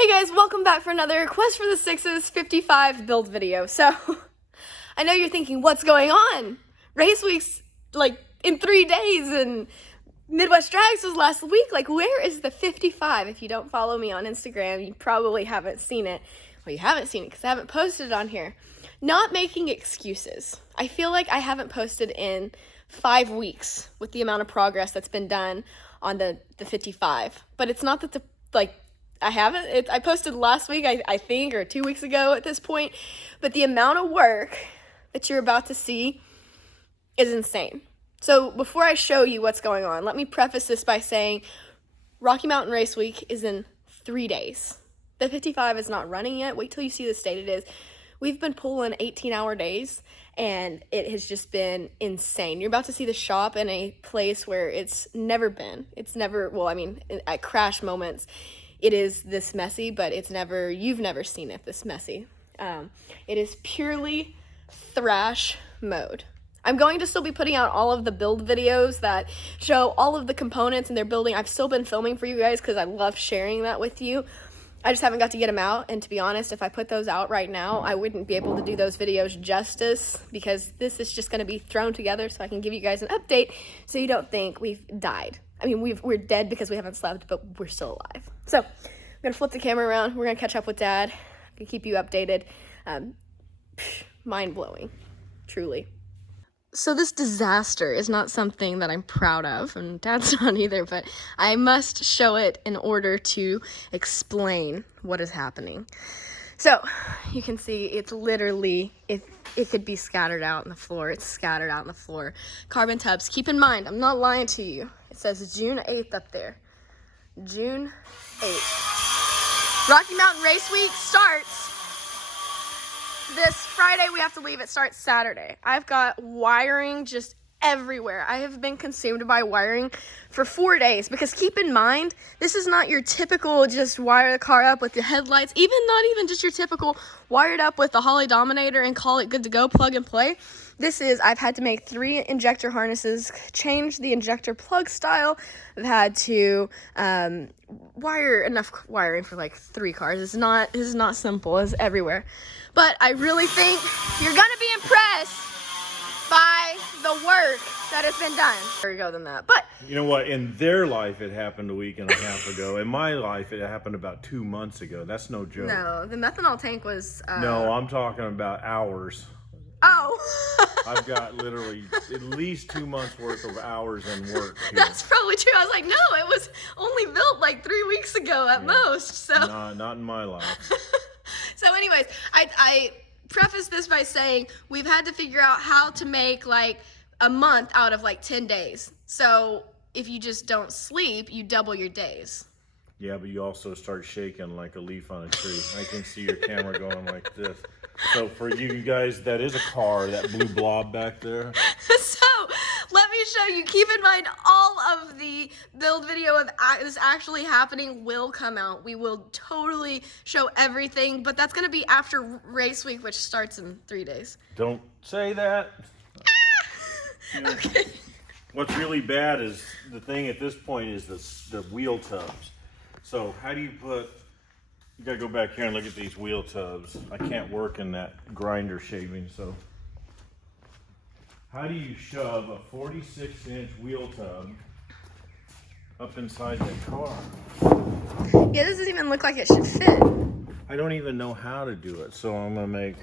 Hey guys, welcome back for another Quest for the Sixes 55 build video. So, I know you're thinking, what's going on? Race week's like in 3 days and Midwest Drags was last week. Like, where is the 55? If you don't follow me on Instagram, you probably haven't seen it. Well, you haven't seen it because I haven't posted it on here. Not making excuses. I feel like I haven't posted in 5 weeks with the amount of progress that's been done on the 55. But it's not that I haven't. I posted last week, I think, or 2 weeks ago at this point. But the amount of work that you're about to see is insane. So before I show you what's going on, let me preface this by saying Rocky Mountain Race Week is in 3 days. The 55 is not running yet. Wait till you see the state it is. We've been pulling 18-hour days, and it has just been insane. You're about to see the shop in a place where it's never been. It's never, well, I mean, at crash moments, it is this messy, but you've never seen it this messy. It is purely Thrash mode. I'm going to still be putting out all of the build videos that show all of the components and their building. I've still been filming for you guys because I love sharing that with you. I just haven't got to get them out, and to be honest, if I put those out right now, I wouldn't be able to do those videos justice because this is just going to be thrown together so I can give you guys an update so you don't think we've died. I mean, we're dead because we haven't slept, but we're still alive. So I'm going to flip the camera around. We're going to catch up with Dad. I can keep you updated. Mind-blowing, truly. So this disaster is not something that I'm proud of, and Dad's not either, but I must show it in order to explain what is happening. So you can see it's literally, it could be scattered out on the floor. It's scattered out on the floor. Carbon tubs. Keep in mind, I'm not lying to you. It says June 8th up there. June 8th. Rocky Mountain Race Week starts this Friday. We have to leave. It starts Saturday. I've got wiring just everywhere. I have been consumed by wiring for 4 days because keep in mind, this is not your typical just wire the car up with your headlights, not even just your typical wired up with the Holly Dominator and call it good to go, plug and play. This is, I've had to make 3 injector harnesses, change the injector plug style. I've had to wire enough wiring for like 3 cars. This is not simple. It's everywhere. But I really think you're gonna be impressed by the work that has been done. There you go than that. But you know what? In their life, it happened a week and a half ago. In my life, it happened about 2 months ago. That's no joke. no, the methanol tank was. No, I'm talking about hours. Oh. I've got literally at least 2 months worth of hours and work here. That's probably true. I was like, no, it was only built like 3 weeks ago at most. So. Not in my life. So anyways, I preface this by saying we've had to figure out how to make like a month out of like 10 days. So if you just don't sleep, you double your days. Yeah, but you also start shaking like a leaf on a tree. I can see your camera going like this. So for you guys, that is a car, that blue blob back there. So let me show you. Keep in mind, all of the build video of this actually happening will come out. We will totally show everything, but that's going to be after race week, which starts in 3 days. Don't say that. Okay. What's really bad is the thing at this point is the wheel tubs. So how do you you gotta go back here and look at these wheel tubs. I can't work in that grinder shaving, so. How do you shove a 46-inch wheel tub up inside that car? Yeah, this doesn't even look like it should fit. I don't even know how to do it, so I'm gonna make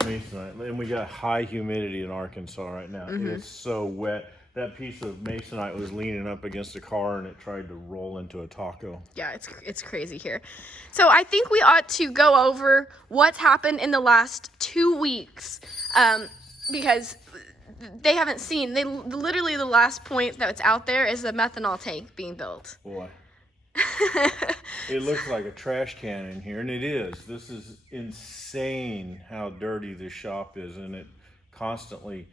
masonite. And we got high humidity in Arkansas right now. It's so wet. That piece of masonite was leaning up against the car and it tried to roll into a taco. Yeah, it's crazy here. So I think we ought to go over what's happened in the last 2 weeks because they haven't seen. Literally the last point that's out there is the methanol tank being built. Boy. It looks like a trash can in here, and it is. This is insane how dirty this shop is, and it constantly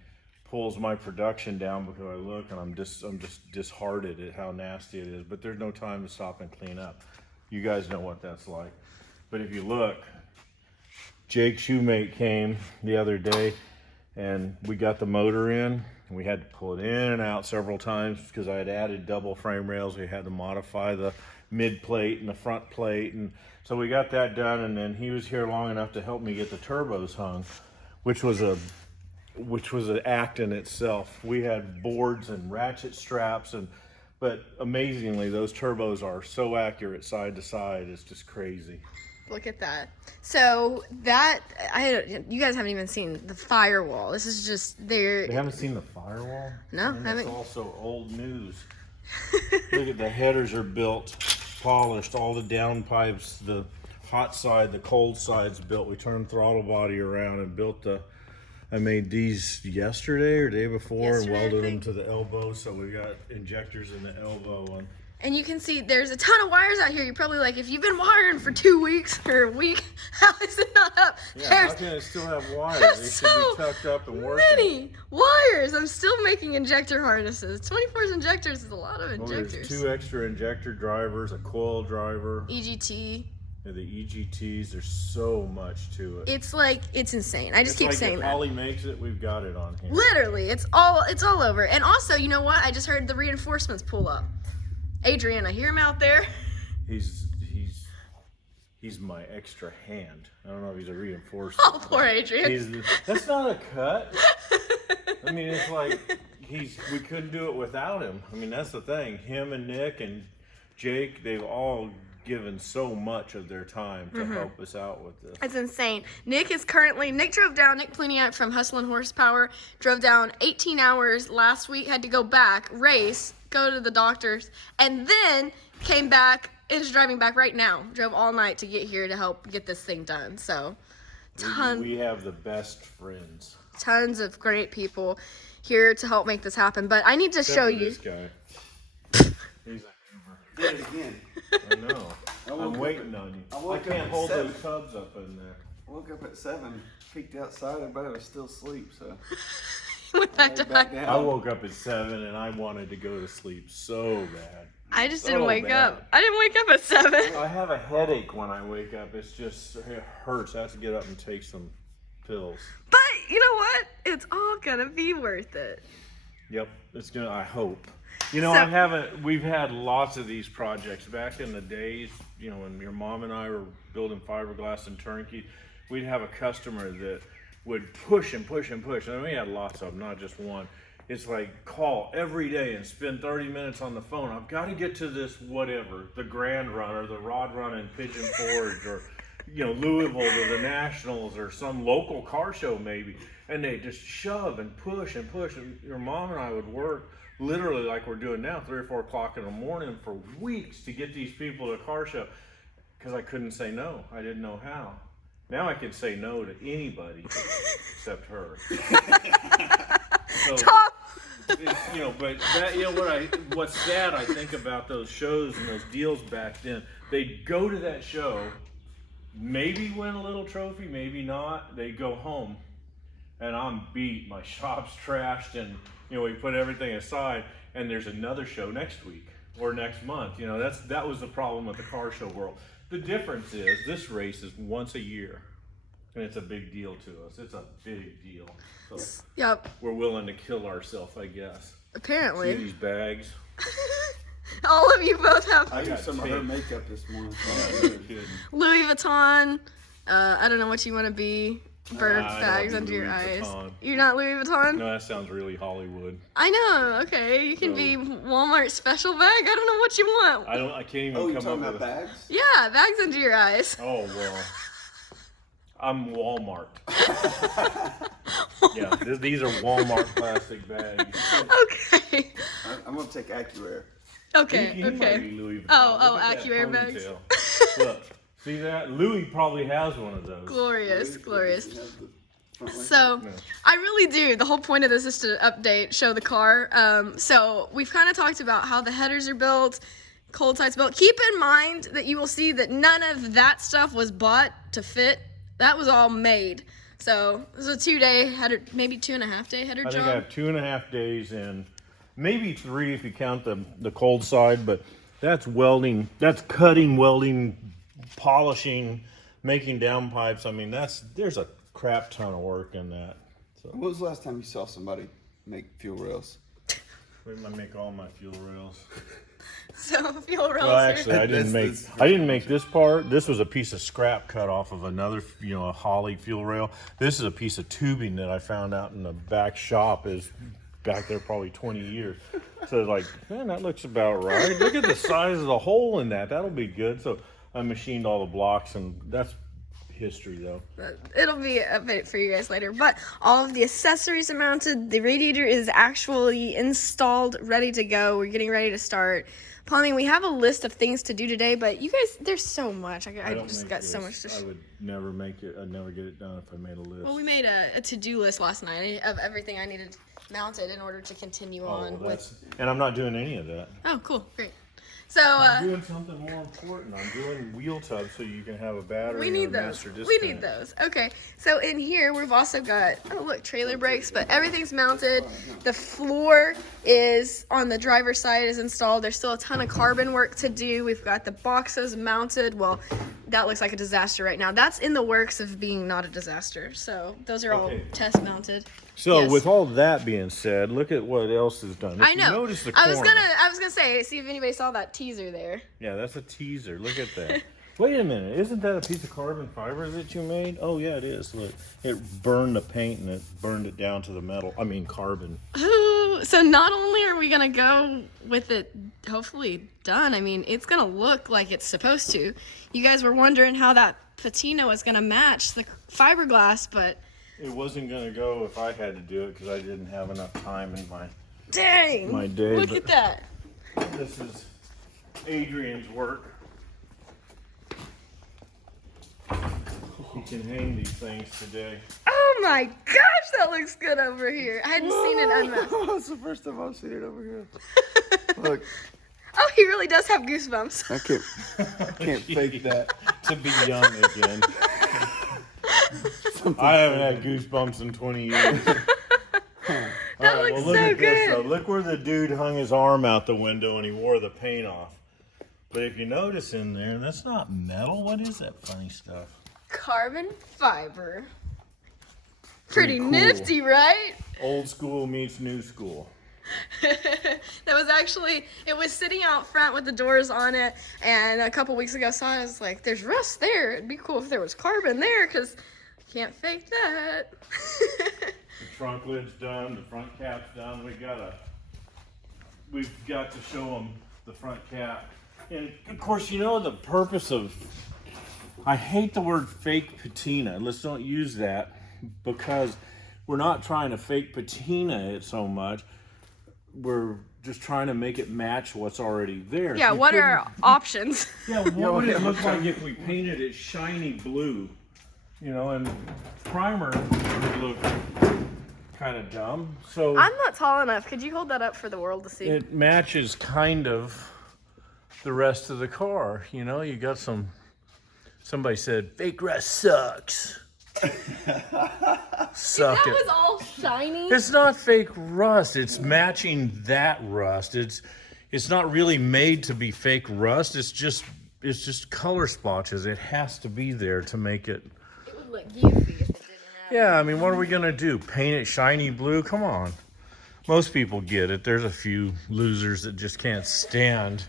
pulls my production down because I look and I'm just disheartened at how nasty it is. But there's no time to stop and clean up. You guys know what that's like. But if you look, Jake Shoemate came the other day, and we got the motor in. We had to pull it in and out several times because I had added double frame rails. We had to modify the mid plate and the front plate, and so we got that done. And then he was here long enough to help me get the turbos hung, which was an act in itself. We had boards and ratchet straps, but amazingly, those turbos are so accurate side to side. It's just crazy. Look at that. So you guys haven't even seen the firewall. This is just there. They haven't seen the firewall? No, haven't. It's also old news. Look at the headers are built, polished, all the downpipes, the hot side, the cold side's built. We turned throttle body around and built I made these yesterday or day before and welded them to the elbow. So we got injectors in the elbow. And you can see there's a ton of wires out here. You're probably like, if you've been wiring for 2 weeks or a week, how is it not up? Yeah, how can it still have wires? They should be tucked up and working. Many wires. I'm still making injector harnesses. 24 injectors is a lot of injectors. There's 2 extra injector drivers, a coil driver. EGT. Yeah, the EGTs, there's so much to it. It's insane. I just keep saying that. If Holly makes it, we've got it on here. Literally, it's all over. And also, you know what? I just heard the reinforcements pull up. Adrian, I hear him out there. He's my extra hand. I don't know if he's a reinforcement. Oh, poor Adrian. That's not a cut. I mean, it's like we couldn't do it without him. I mean, that's the thing. Him and Nick and Jake, they've all given so much of their time to help us out with this. It's insane. Nick drove down, Nick Pluniak from Hustle and Horsepower, drove down 18 hours last week, had to go back, race, go to the doctors, and then came back and is driving back right now. Drove all night to get here to help get this thing done. So, we have the best friends. Tons of great people here to help make this happen. But I need to show you. This guy. He's Did it again. I know. I'm waiting on you. I can't hold those tubs up in there. I woke up at 7, peeked outside, everybody was still asleep, so. Went back to back down. I woke up at 7 and I wanted to go to sleep so bad. I just didn't wake up. I didn't wake up at 7. I have a headache when I wake up. It hurts. I have to get up and take some pills. But you know what? It's all gonna be worth it. Yep, I hope. You know, we've had lots of these projects back in the days, you know, when your mom and I were building fiberglass and turnkey, we'd have a customer that would push and push and push. And we had lots of them, not just one. It's like call every day and spend 30 minutes on the phone. I've got to get to this whatever, the Grand Run or the Rod Run in Pigeon Forge or, you know, Louisville to the Nationals or some local car show maybe. And they just shove and push and push. And your mom and I would work literally like we're doing now, 3 or 4 o'clock in the morning for weeks to get these people to a car show because I couldn't say no. I didn't know how. Now I can say no to anybody except her. So, you know, but that, you know, what's sad, I think about those shows and those deals back then, they'd go to that show, maybe win a little trophy, maybe not, they'd go home and I'm beat, my shop's trashed, and you know, we put everything aside and there's another show next week or next month. You know, that was the problem with the car show world. The difference is this race is once a year and it's a big deal to us. It's a big deal. So yep. We're willing to kill ourselves, I guess. Apparently. See these bags? All of you both have. I used some of her makeup this morning. Louis Vuitton. I don't know what you want to be. Bird bags under your eyes. You're not Louis Vuitton? No, that sounds really Hollywood. I know. Okay, you can be Walmart special bag. I don't know what you want. I can't even come up with. Oh, you're talking about bags? Yeah, bags under your eyes. Oh well. I'm Walmart. Yeah, these are Walmart plastic bags. Okay. I'm gonna take AccuAir. Okay. He might be Louis Vuitton. Oh, Look at AccuAir that bags. ponytail. Look, see that? Louis probably has one of those. Glorious. So, I really do. The whole point of this is to show the car. So, we've kind of talked about how the headers are built, cold sides built. Keep in mind that you will see that none of that stuff was bought to fit. That was all made. So, it was a 2-day header, maybe 2.5-day header job. I think I have 2.5 days in, maybe 3 if you count the cold side, but that's welding, that's cutting, welding, polishing, making downpipes. I mean, there's a crap ton of work in that. So. When was the last time you saw somebody make fuel rails? I make all my fuel rails. So fuel rails. Well, actually, I didn't This- make this part. This was a piece of scrap cut off of another, a Holley fuel rail. This is a piece of tubing that I found out in the back shop is back there probably 20 years. So like, man, that looks about right. Look at the size of the hole in that. That'll be good. So I machined all the blocks, and that's history though. It'll be a bit for you guys later, but all of the accessories are mounted. The radiator is actually installed, ready to go. We're getting ready to start plumbing. We have a list of things to do today, but you guys, there's so much. I don't just make got so this. much to I would never make it. I'd never get it done if I made a list. Well, we made a to-do list last night of everything I needed mounted in order to continue on with. And I'm not doing any of that. Oh, cool, great. So I'm doing something more important. I'm doing wheel tubs so you can have a battery. we need and a those. master We disconnect. need those. Okay, so in here we've also got, oh look, trailer brakes, but everything's mounted. The floor is on the driver's side is installed. There's still a ton of carbon work to do. We've got the boxes mounted. Well, that looks like a disaster right now. That's in the works of being not a disaster. So those are all Okay. test mounted. So Yes. with all that being said, look at what else is done. If I you know. notice the I was corner- gonna say, see if anybody saw that teaser there. Yeah, that's a teaser. Look at that. Wait a minute. Isn't that a piece of carbon fiber that you made? Oh yeah, it is. Look, it burned the paint and it burned it down to the metal. I mean carbon. Ooh, so not only are we gonna go with it hopefully done, I mean it's gonna look like it's supposed to. You guys were wondering how that patina was gonna match the fiberglass, but It wasn't gonna go if I had to do it because I didn't have enough time in my dang! My day, Look but- at that. This is Adrian's work. He can hang these things today. Oh my gosh, that looks good over here. I hadn't seen it unmasked. That's the first time I've seen it over here. Look, Oh, he really does have goosebumps. I can't fake that. To be young again. I haven't had goosebumps in 20 years. That looks look so at this good. though. Look where the dude hung his arm out the window and he wore the paint off. But if you notice in there, that's not metal. What is that funny stuff? Carbon fiber. Pretty cool. nifty, right? Old school meets new school. That was actually, it was sitting out front with the doors on it, and a couple weeks ago saw it, I was like, there's rust there. It'd be cool if there was carbon there, because can't fake that. The trunk lid's done, the front cap's done. We've got to show them the front cap. And of course, the purpose of, I hate the word fake patina. Let's don't use that because we're not trying to fake patina it so much. We're just trying to make it match what's already there. Yeah, You what are couldn't- our options? Yeah, what would it look like if we painted it shiny blue? And primer would look kind of dumb. So I'm not tall enough. Could you hold that up for the world to see? it matches kind of the rest of the car. You got somebody said fake rust sucks. Suck That it. was all shiny. It's not fake rust. It's matching that rust. It's not really made to be fake rust. It's just color splotches. It has to be there to make it. It would look goofy if it didn't have. Yeah, I mean, what are we gonna do? Paint it shiny blue? Come on. Most people get it. There's a few losers that just can't stand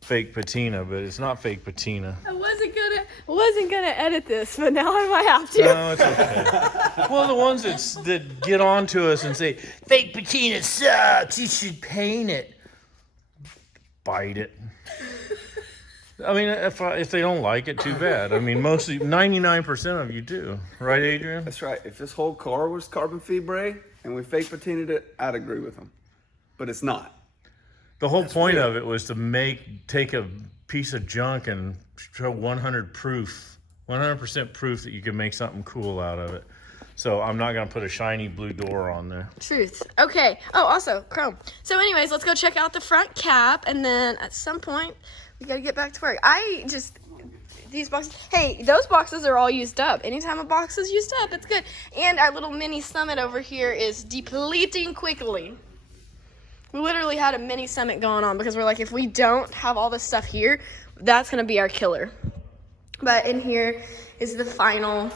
fake patina, but it's not fake patina. I wasn't gonna edit this, but now I might have to. No, it's okay. Well, the ones that get on to us and say, fake patina sucks, you should paint it. Bite it. I mean, if they don't like it, too bad. I mean, mostly 99% of you do. Right, Adrian? That's right. If this whole car was carbon fibre and we fake patinaed it, I'd agree with him. But it's not. The whole point of it was to take a piece of junk and show 100% proof that you can make something cool out of it. So I'm not gonna put a shiny blue door on there. Truth. Okay. Oh, also chrome. So, anyways, let's go check out the front cap, and then at some point we gotta get back to work. These boxes. Hey, those boxes are all used up. Anytime a box is used up, it's good. And our little mini Summit over here is depleting quickly. We literally had a mini Summit going on because we're like, if we don't have all this stuff here, that's gonna be our killer. But in here is the final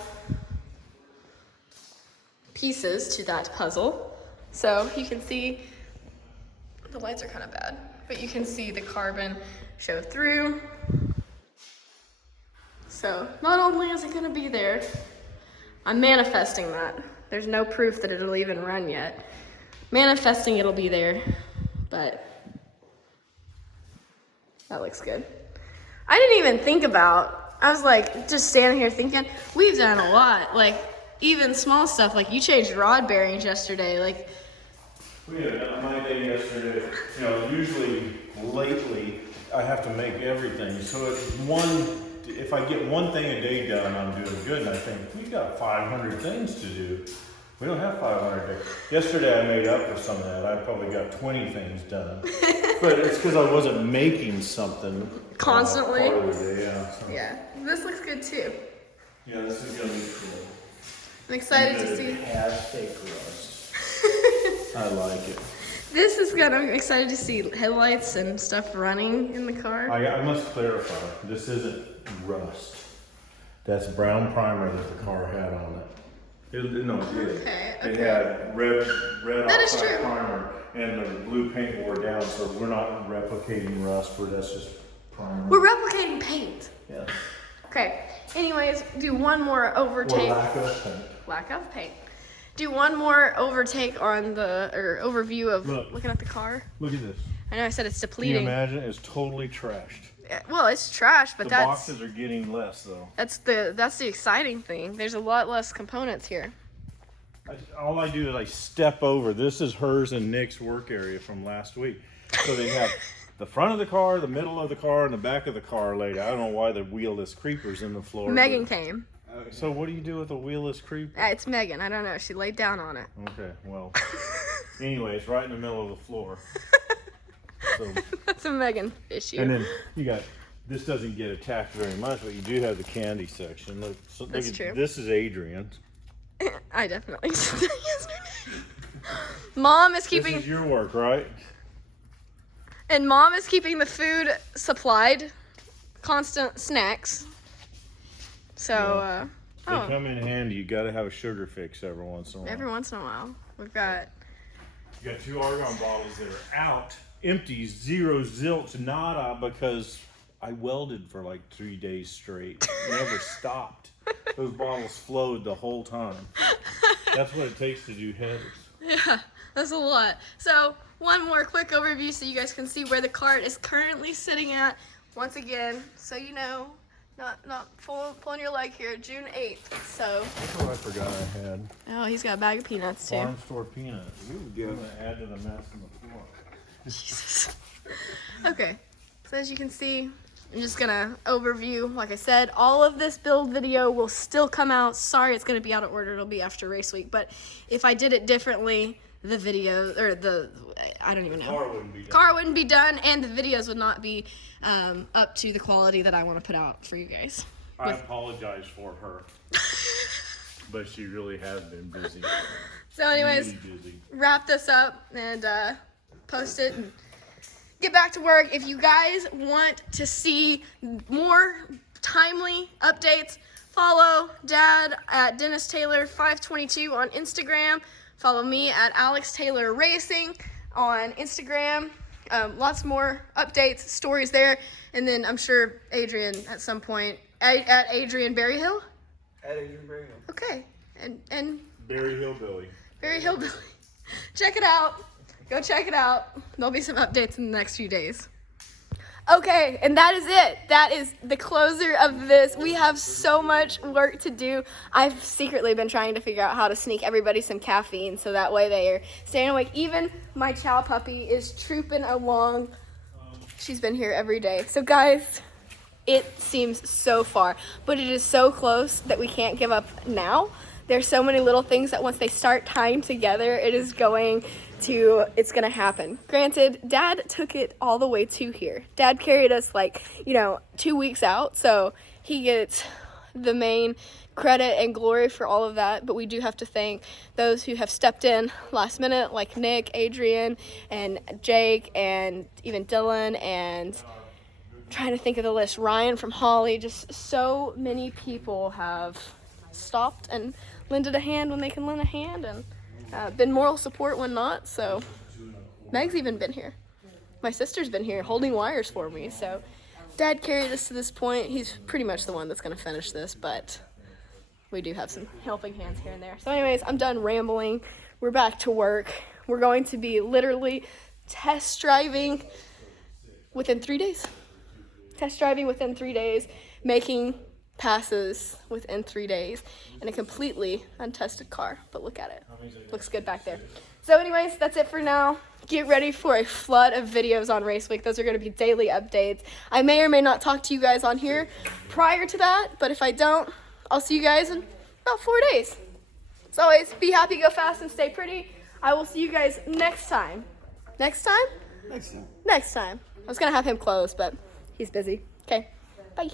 pieces to that puzzle. So you can see the lights are kind of bad. but you can see the carbon show through. So not only is it gonna be there, I'm manifesting that. There's no proof that it'll even run yet. Manifesting it'll be there, but that looks good. I didn't even think about, I was like just standing here thinking, we've done a lot. Like even small stuff, like you changed rod bearings yesterday. Like we had my day yesterday. You know, usually lately I have to make everything. So if I get one thing a day done, I'm doing good. And I think we've got 500 things to do. We don't have 500 days. Yesterday I made up for some of that. I probably got 20 things done. But it's because I wasn't making something constantly. Part of the day, yeah. So. Yeah, this looks good too. Yeah, this is gonna be cool. I'm excited to see. It has fake rust. I like it. This is good. I'm excited to see headlights and stuff running in the car. I must clarify, this isn't rust. That's brown primer that the car had on it. It did. Okay. It had red That is oxide true. primer, and the blue paint wore down, so we're not replicating rust, that's just primer. We're replicating paint. Yeah. Okay. Anyways, do one more overtake. Or lack of paint. Lack of paint. Do one more overtake on overview of looking at the car. Look at this. I know I said it's Can you depleting. imagine? It's totally trashed. Well, it's trash, but The that's boxes are getting less, though. that's the exciting thing. There's a lot less components here. All I do is I step over. This is hers and Nick's work area from last week. So they have the front of the car, the middle of the car, and the back of the car laid out. I don't know why the wheelless creeper's in the floor. Megan came. So what do you do with a wheelless creeper? It's Megan. I don't know. She laid down on it. Okay, well, anyways, right in the middle of the floor. So, That's a Megan issue. and then you got, this doesn't get attacked very much, but you do have the candy section. Look, That's true. This is Adrian's. I definitely said that yesterday. Mom is keeping, This is your work, right? and Mom is keeping the food supplied, constant snacks. So, They come in handy. You got to have a sugar fix every once in a while. every once in a while, we've got. You got 2 argon bottles that are out, empty, zero, zilch, nada, because I welded for like 3 days straight. Never stopped. Those bottles flowed the whole time. That's what it takes to do headers. Yeah, that's a lot. So one more quick overview so you guys can see where the cart is currently sitting at. Once again, so you know, not pulling your leg here, June 8th. So. Oh, I forgot I had. Oh, he's got a bag of peanuts too. Farm store peanuts. Ooh, I'm gonna add to the mess on the floor. Jesus. Okay, so as you can see, I'm just gonna overview. Like I said, all of this build video will still come out. Sorry, it's gonna be out of order. It'll be after race week. But if I did it differently, the video I don't even know. Car wouldn't be done, and the videos would not be up to the quality that I want to put out for you guys. I apologize for her, but she really has been busy. So, anyways, Really busy. wrap this up and post it and get back to work. If you guys want to see more timely updates, follow Dad at Dennis Taylor 522 on Instagram. Follow me at Alex Taylor Racing on Instagram. Lots more updates, stories there, and then I'm sure Adrian at some point at Adrian Berryhill. At Adrian Berryhill. Okay, and Berry Hillbilly. Very Hillbilly. Check it out. Go check it out. There'll be some updates in the next few days. Okay, and that is it. That is the closer of this. We have so much work to do. I've secretly been trying to figure out how to sneak everybody some caffeine so that way they are staying awake. Even my chow puppy is trooping along. She's been here every day. So guys, it seems so far, but it is so close that we can't give up now. There's so many little things that once they start tying together, it's gonna happen. Granted, Dad took it all the way to here. Dad carried us 2 weeks out, so he gets the main credit and glory for all of that, but we do have to thank those who have stepped in last minute, like Nick, Adrian, and Jake, and even Dylan, and trying to think of the list, Ryan from Holly. Just so many people have stopped and lended a hand when they can lend a hand, and been moral support when not. So Meg's even been here. my sister's been here holding wires for me. So Dad carried us to this point. He's pretty much the one that's going to finish this, but we do have some helping hands here and there. So anyways, I'm done rambling. We're back to work. We're going to be literally test driving within 3 days. Test driving within 3 days, making passes within 3 days in a completely untested car. But look at it. Looks good back there. So anyways, that's it for now. Get ready for a flood of videos on race week. Those are going to be daily updates. I may or may not talk to you guys on here prior to that, but if I don't, I'll see you guys in about 4 days. As always, be happy, go fast, and stay pretty. I will see you guys next time. Next time? Next time. Next time. I was going to have him close, but he's busy. Okay, bye.